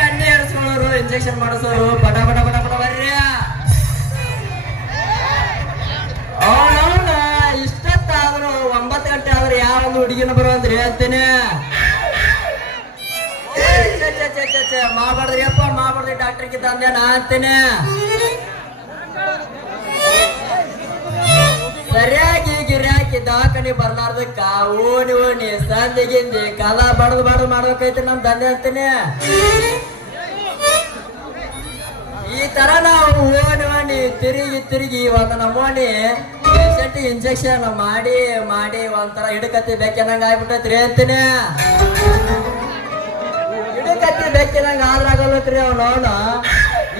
ಎಣ್ಣೆ ಏರಿಸ್ಕೊಳ್ಳೋರು ಇಂಜೆಕ್ಷನ್ ಮಾಡಿಸೋರು? ಪಟ ಪಟ ಪಟ ಪಟ ಬರ್ರಿ. ಅವನವನ ಇಷ್ಟತ್ತಾದ್ರು ಒಂಬತ್ತು ಗಂಟೆ ಆದ್ರೆ ಯಾವ ಒಂದು ಹುಡುಗಿನ ಚಾ ಛೆ, ಮಾಡ್ಬಾರ್ದ್ರಿ ಅಪ್ಪ ಮಾಡ್ಬಾರ್ದ್ರಿ ಡಾಕ್ಟರ್ಗೆ ಅಂದೆ ನಾ ಅಂತೀನಿ. ಸರಿಯಾಗಿ ಗಿರಿಯಾಕಿ ದವಾಖಾನೆ ಬರ್ಲಾರ್ದಕ್ಕ ಓಣಿ ಓಣಿ ಸಂದಿಗಿಂದಿ ಕಲ ಬಡದು ಬಡದು ಮಾಡ್ಬೇಕೈತಿ ನಮ್ ದಂಧೆ ಅಂತೀನಿ. ಈ ತರ ನಾವು ಓಣಿ ಓಣಿ ತಿರುಗಿ ತಿರುಗಿ ಒಂದು ನಮೋಣಿ ಪೇಷಂಟ್ ಇಂಜೆಕ್ಷನ್ ಮಾಡಿ ಮಾಡಿ ಒಂಥರ ಹಿಡಕತ್ತಿ ಬೆಕ್ಕಿನಂಗ ಆಗ್ಬಿಟ್ಟೈತ್ರಿ ಅಂತೀನಿ. ಹಿಡಕತ್ತಿ ಬೆಕ್ಕಿನಂಗ ಆದ್ರಾಗಲ್ಲತ್ರಿ ಅವ್ನು ಅವನು.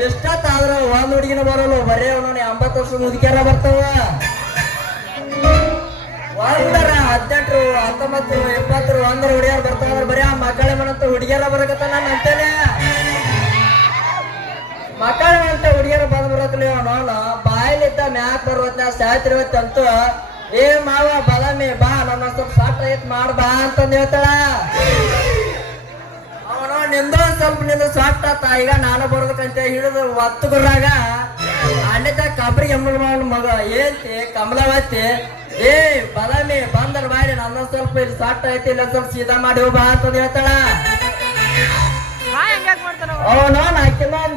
ಎಷ್ಟತ್ತಾದ್ರೂ ಒಂದ್ ಹುಡುಗಿನ ಬರಲ್ಲ, ಬರೇ ಅವನು ಎಂಬತ್ತು ವರ್ಷದ ಮುದುಕ್ಯಾರ ಬರ್ತಾವ. ಒಂದರ ಹದಿನೆಂಟರು, ಹತ್ತೊಂಬತ್ತು, ಇಪ್ಪತ್ತರು, ಒಂದರ ಹುಡುಗಿಯರು ಬರ್ತಾವ ಬರೀ ಆ ಮಕ್ಕಳ ಮನಂತ ಹುಡುಗಿಯರ ಬರಕತ್ತ ನಾನು ಅಂತೇನೆ. ಮಕ್ಕಳ ಮನಂತ ಹುಡುಗಿಯರ ಬಂದ್ ಬರತ್ಲಿ ನೋಡ ಬಾಯಲ್ಲಿದ್ದ ಮ್ಯಾಕ್ ಬರುವತ್ತ ಸಾಯ್ತಿರುವತ್ತಂತೂ ಏ ಮಾವ, ಬದಾಮಿ, ಬಾ, ನನ್ನ ಸ್ವಲ್ಪ ಸಾಟ್ ಐತ್ ಮಾಡ್, ಬಾ ಅಂತಂದ್ ಹೇಳ್ತಾಳ. ಅವನು ನಿಂದ ಸ್ವಲ್ಪ ನಿಂದ ಸಾಟ್ ಈಗ ನಾನು ಬರ್ಬೇಕಂತ ಹಿಡಿದು ಒತ್ತು ಗುರ್ರಾಗ ಅಲ್ಲಿದ್ದ ಕಬ್ರಿ ಎಂಬಳ ಮಗ ಏಂತಿ ಕಮಲವತ್ತಿ ಏ ಬದಾಮಿ ಬಂದರ್ ಬಾರಿ ನನ್ನ ಸ್ವಲ್ಪ ಇಲ್ಲಿ ಸಾಟ್ ಐತಿ ಇಲ್ಲ ಸ್ವಲ್ಪ ಸೀದಾ ಮಾಡಿ ಹೋಗ ಬಾ ಅಂತ ಹೇಳ್ತಾಳ. ಅವನು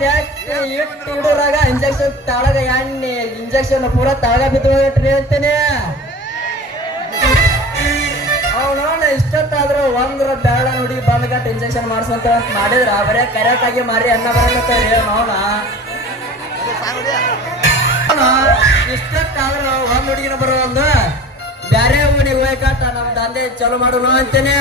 ಯಾಕೆ ಇಟ್ಟು ಹಿಡಿದ್ರಾಗ ಇಂಜೆಕ್ಷನ್ ತಳಗ ಎಣ್ಣೆ ಇಂಜೆಕ್ಷನ್ ಪೂರ ತಳಗ ಬಿದ್ದು ಅಂತೀನಿ. ಅವನು ಇಷ್ಟೊತ್ತಾದ್ರೂ ಒಂದ್ರ ಬೇಡ ನೋಡಿ ಬಂದ್ಗಟ್ಟು ಗಂಟೆ ಇಂಜೆಕ್ಷನ್ ಮಾಡ್ಸಂತ ಅಂತ ಮಾಡಿದ್ರ ಬರೇ ಕರೆಕ್ಟ್ ಆಗಿ ಮಾರಿ ಅನ್ನ ಬರಕತ್ತಾರೆ ಅವನ ಹುಡುಗಿನ ಬರೋ ಒಂದು ಬ್ಯಾರೆ ಮನೆಗೆ ಹೋಯ್ಕಾಟ ನಮ್ ದಂಧೆ ಚಲೋ ಮಾಡೋಣ ಅಂತೇನೆ.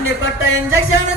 ಮಂಡಿಪಟ್ಟ ಇಂಜೆಕ್ಷನ್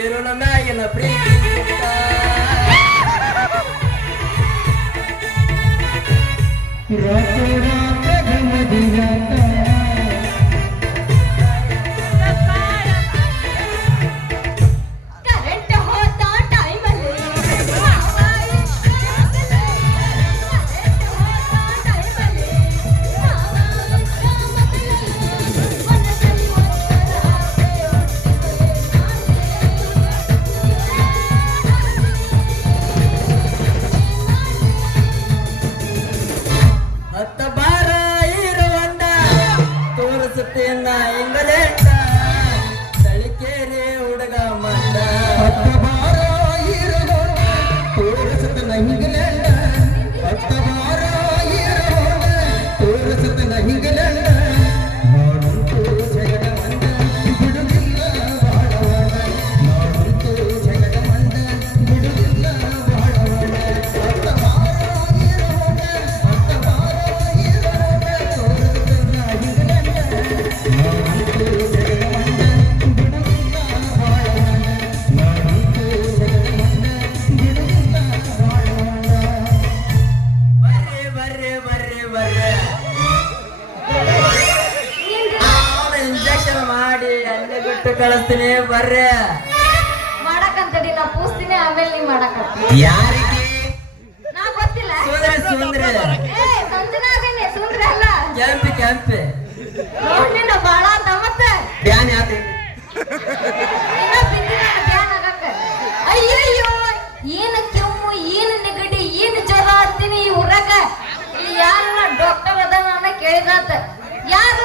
ஏறணும்னா என்ன அப்படியே ராத்த ராத்த கண்ணதியா ಕಳಿಸ್ತೀನಿ ಬರ್ರಿ? ಮಾಡಕಂತಡಿ ನಾ ಪೂಸ್ತೀನಿ ಆಮೇಲೆ ನೀ ಮಾಡಕಂತ ಯಾರಿಗೆ? ನಾ ಗೊತ್ತಿಲ್ಲ. ಸುಂದ್ರಿ ಸುಂದ್ರಿ. ಏ ಸಂಜನಾ ಅದೀನಿ ಸುಂದ್ರಿ ಅಲ್ಲ. ಕೆಂಪಿ ಕೆಂಪಿ ನೋಡಿ ನಾ ಬಾಳ ಅಂತ ಮತ್ತೆ. ಧ್ಯಾನ ಆಗಕ್ಕ. ಅಯ್ಯಯ್ಯೋ ಏನ ಕೆಮ್ಮು ಏನ್ ನೆಗಡಿ ಏನ್ ಜ್ವರ ಅಂತೀನಿ ಈ ಊರಾಗ. ಇಲ್ಲಿ ಯಾರ ಡಾಕ್ಟರ್ ಅದ ನಾನು ಕೇಳಿದಾತ ಯಾರು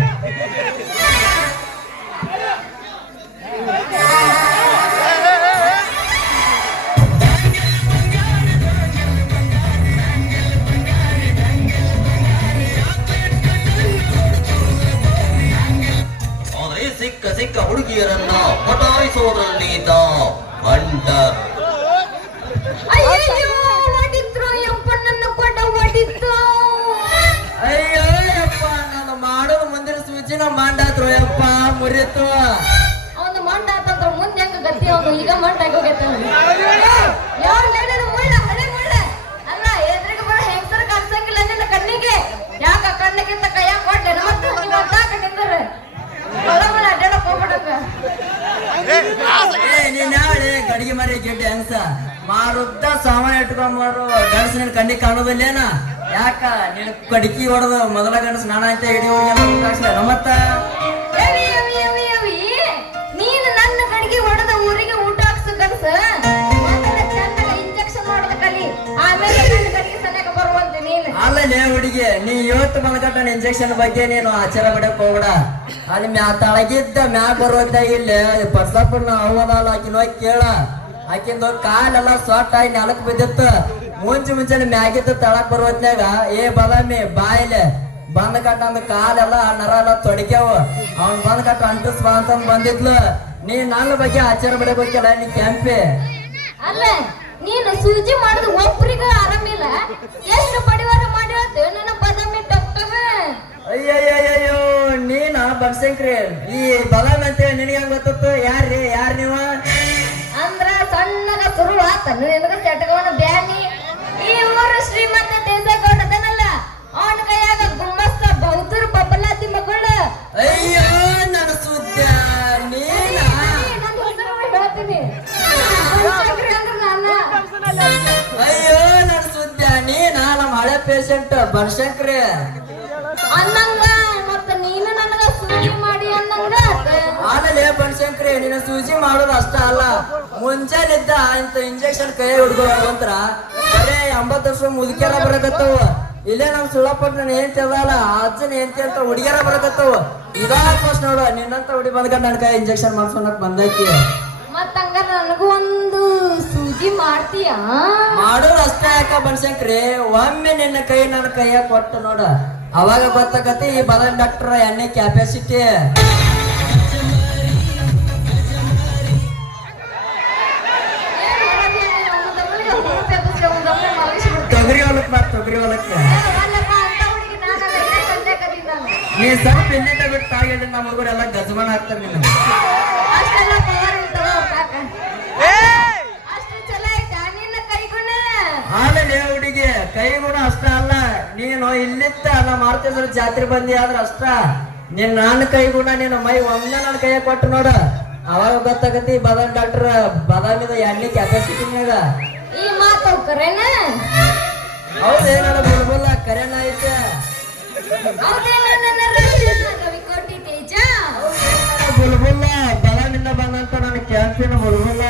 ಸಿಕ್ಕ ಪಟಾಯಿಸುವುದರಲ್ಲಿ ದ ಹಂಟರ್ ಯಪ್ಪ ನಾನು ಮಾಡೋದು ಮುಂದಿನ ಸೂಚಿನ ಮಾಡಾದ್ರು ಯಪ್ಪ ಮುರಿತು. ಅವನು ಮಂಡ ಮುಂದೆ ಹೆಂಗ ಗತಿ ಹೋಗು ಈಗ ಮಂಡ ಯಾರು ಲೇಡರು ಮುಳ್ಳ ಹಳೆ ಮುಳ್ಳ ಅಲ್ಲ ಎದುರಿಗೆ ಬರೋ ಹೆಂಗಸರ ಕಳ್ಸಂಗಿಲ್ಲ ನಿನ್ನ ಕಣ್ಣಿಗೆ ಯಾಕ ಕಣ್ಣಿಗಿಂತ ಕೈಯಾಗ ಕೊಡ್ಲೆ ಮತ್ತೆ ನೀವು ಅಂತಾಕ ನಿಂದ್ರ ಒಳ ಒಳ ಅಡ್ಡಾಡಕ್ ಹೋಗ್ಬಿಡಂಗ ಏ ನೀನ್ ಗಡಿಗೆ ಮರಿ ಗೆಡ್ಡೆ ಹಂಗಸ ಮಾರುದ್ದ ಸಾಮಾನು ಇಟ್ಕೊಂಬಾರು ಗಂಡಸ ನಿನ್ ಕಣ್ಣಿಗೆ ಕಾಣೋದಿಲ್ಲೇನ? ಯಾಕ? ನಿನ್ ಕಡಿಕಿ ಹೊಡೆದು ಮೊದಲ ಗಂಡಸ್ ನಾನ ಅಂತ ಹೋಗಿ ನಮ್ಮತ್ತ? ನೀನು ನನ್ನ ಹೊಡೆದ ಊರಿಗೆ ಊಟ ಹಾಕ್ಸು ಕನ್ಸ ಮೊದಲ ಇಂಜೆಕ್ಷನ್ ಮಾಡೋದ ಕಲಿ. ಆಮೇಲೆ ನನ್ನ ಗಡಿಗೆ ಸನ್ಯಾಗ ಬರುವಂತೆ ನೀನು. ಅಲ್ಲೇ ಹುಡುಗಿ ನೀ ಇವತ್ತು ಮಲಗಟ್ಟ ಇಂಜೆಕ್ಷನ್ ಬಗ್ಗೆ ನೀನು ಆಚಾರ ಬಿಡಕ್ ಹೋಗ್ಬೇಡ. ಅದ್ ಮ್ಯಾ ತಳಗಿದ್ದ ಮ್ಯಾ ಬರುವಂತ ಇಲ್ಲಿ. ಪರ್ಸಪ್ಪನ ಅವದಲ್ಲ ಆಕಿನ ಹೋಗಿ ಕೇಳ. ಆಕಿಂದ ಕಾಲೆಲ್ಲ ಸೊಟ್ಟ ಆಗಿ ನೆಲಕ್ ಬಿದ್ದಿತ್ತು. ಮುಂಚೆ ಮುಂಚೆ ಮ್ಯಾಗಿದ್ದ ತಳಕ್ ಬರುವತ್ನಾಗ ಏ ಬದಾಮಿ ಬಾಯಿಲೆ ಬಂದ ಕಟ್ಟ ಅಂದ ಕಾಲೆಲ್ಲ ನರ ಎಲ್ಲ ತೊಡಕ್ಯಾವ. ಅವ್ನ್ ಬಂದ ಕಟ್ಟ ಅಂಟಿಸ್ ಬಾ ಅಂತಂದ್ ಬಂದಿದ್ಲು. ನೀ ನನ್ನ ಬಗ್ಗೆ ಆಚಾರ ಬಿಡಬೇಕಲ್ಲ ನೀ ಕೆಂಪಿ. ಅಲ್ಲ ನೀನು ಸೂಜಿ ಮಾಡಿದ ಒಬ್ರಿಗೂ ಆರಾಮಿಲ್ಲ ಎಷ್ಟು ಪಡಿವಾರ ಮಾಡಿ ನನ್ನ ಬದಾಮಿ ಡಾಕ್ಟರ್. ಅಯ್ಯಯ್ಯಯ್ಯೋ ನೀನ ಈ ಬಲಾಮ್ ಅಂತೇಳಿ ನಿನಗೆ ಹೆಂಗ್ ಗೊತ್ತಿತ್ತು ಯಾರ್ರಿ ಯಾರ್ ನೀವ? ಅಂದ್ರ ಸಣ್ಣಗ ಶುರು ಆತ ನಿನಗ ಚಟಕವನ ಬ್ಯಾನಿ. ಈ ಊರು ಶ್ರೀಮಂತ ದೇಸಗೌಡದನಲ್ಲ ಅವನ ಕೈಯಾಗ ಗುಮ್ಮಸ್ತ ಬೌದ್ಧರು ಬಬ್ಬಲಾತಿ ಮಗಳು ಅಯ್ಯೋ ನನ್ನ ಸುದ್ದ. ನೀನಾ? ಹೇಳ್ತೀನಿ. ಅಯ್ಯೋ ನನ್ನ ಸುದ್ದ. ನೀನಾ ನಮ್ಮ ಹಳೆ ಪೇಷಂಟ್ ಬನ್ಶಂಕ್ರಿ. ಮುಂಜಾನಿದ್ದ ಇಂತ ಇಂಜೆಕ್ಷನ್ ಕೈ ಹುಡ್ಕೊಂಡ್ರ ಬರೇ ಎಂಬತ್ತು ವರ್ಷ ಮುದುಕ್ಯಾರ ಬರಕತ್ತವ. ಇಲ್ಲೇ ನಮ್ ಸುಳ್ಳಪಟ್ ನನ್ನ ಹೆಂಡತಿ ಅದಲ್ಲ ಅಜ್ಜನ ಹೆಂಡತಿ ಅಂತ ಹುಡುಗಿಯರ ಬರಕತ್ತವ. ಇದಾ ಫಸ್ಟ್ ನೋಡು ನಿನ್ನಂತ ಹುಡಿ ಬಂದ್ಕೊಂಡು ನನ್ನ ಕೈ ಇಂಜೆಕ್ಷನ್ ಮಾಡ್ಸೋನಕ್ ಬಂದೈತಿ. ಮತ್ತ ಹಂಗಾರ ನನಗೂ ಒಂದು ಸೂಜಿ ಮಾಡ್ತೀಯಾ? ಮಾಡೋದು ಅಷ್ಟೇ ಯಾಕ ಬನ್ಶಂಕ್ರಿ? ಒಮ್ಮೆ ನಿನ್ನ ಕೈ ನನ್ನ ಕೈಯ ಕೊಟ್ಟು ನೋಡ. ಅವಾಗ ಗೊತ್ತಾಗತ್ತೆ ಈ ಬದನ್ ಡಾಕ್ಟರ್ ಎಣ್ಣೆ ಕ್ಯಾಪಾಸಿಟಿ ಕದೀನಿ ಹೊಲಕ್ಕೆ? ನೀ ಸ್ವಲ್ಪ ಇಲ್ಲಿಂದ ಬಿಟ್ಟು ತಾಗಿದ್ರೆ ನಮ್ಮ ಹುಡುಗರೆಲ್ಲ ಗಜಮಾನ ಹಾಕ್ತಾರೆ ನಿನ್ನ? ಆಮೇಲೆ ಹುಡುಗಿ ಕೈ ಗುಣ ಅಷ್ಟ ಅಲ್ಲ. ನೀನು ಇಲ್ಲಿತ್ತ ಅಲ್ಲ ಮಾರುತೇಶ್ವರ ಜಾತ್ರೆ ಬಂದಿ ಆದ್ರೆ ಅಷ್ಟ. ನಿನ್ನ ನನ್ನ ಕೈ ಗುಣ ನಿನ್ನ ಮೈ ಒಮ್ಮೆ ನನ್ನ ಕೈ ಕೊಟ್ಟು ನೋಡ. ಅವಾಗ ಗೊತ್ತಾಗತ್ತಿ ಬದಾಮ್ ಡಾಕ್ಟರ್ ಬದಾಮಿದ ಎಣ್ಣೆ ಕೆಪಾಸಿಟಿ ಈ ಮಾತು ಕರೆನ ಹೌದೇನಲ್ಲ ಬುಲ್ಬುಲ್ಲ ಕರೆನ ಐತೆ. ಹೌದೇ ನನ್ನ ರಾಜ ರವಿಕೋಟಿ ತೇಜ. ಬುಲ್ಬುಲ್ಲ ಬದಾಮಿಂದ ಬಂದಂತ ನನ್ನ ಕ್ಯಾನ್ಸಿನ ಬುಲ್ಬುಲ್ಲ.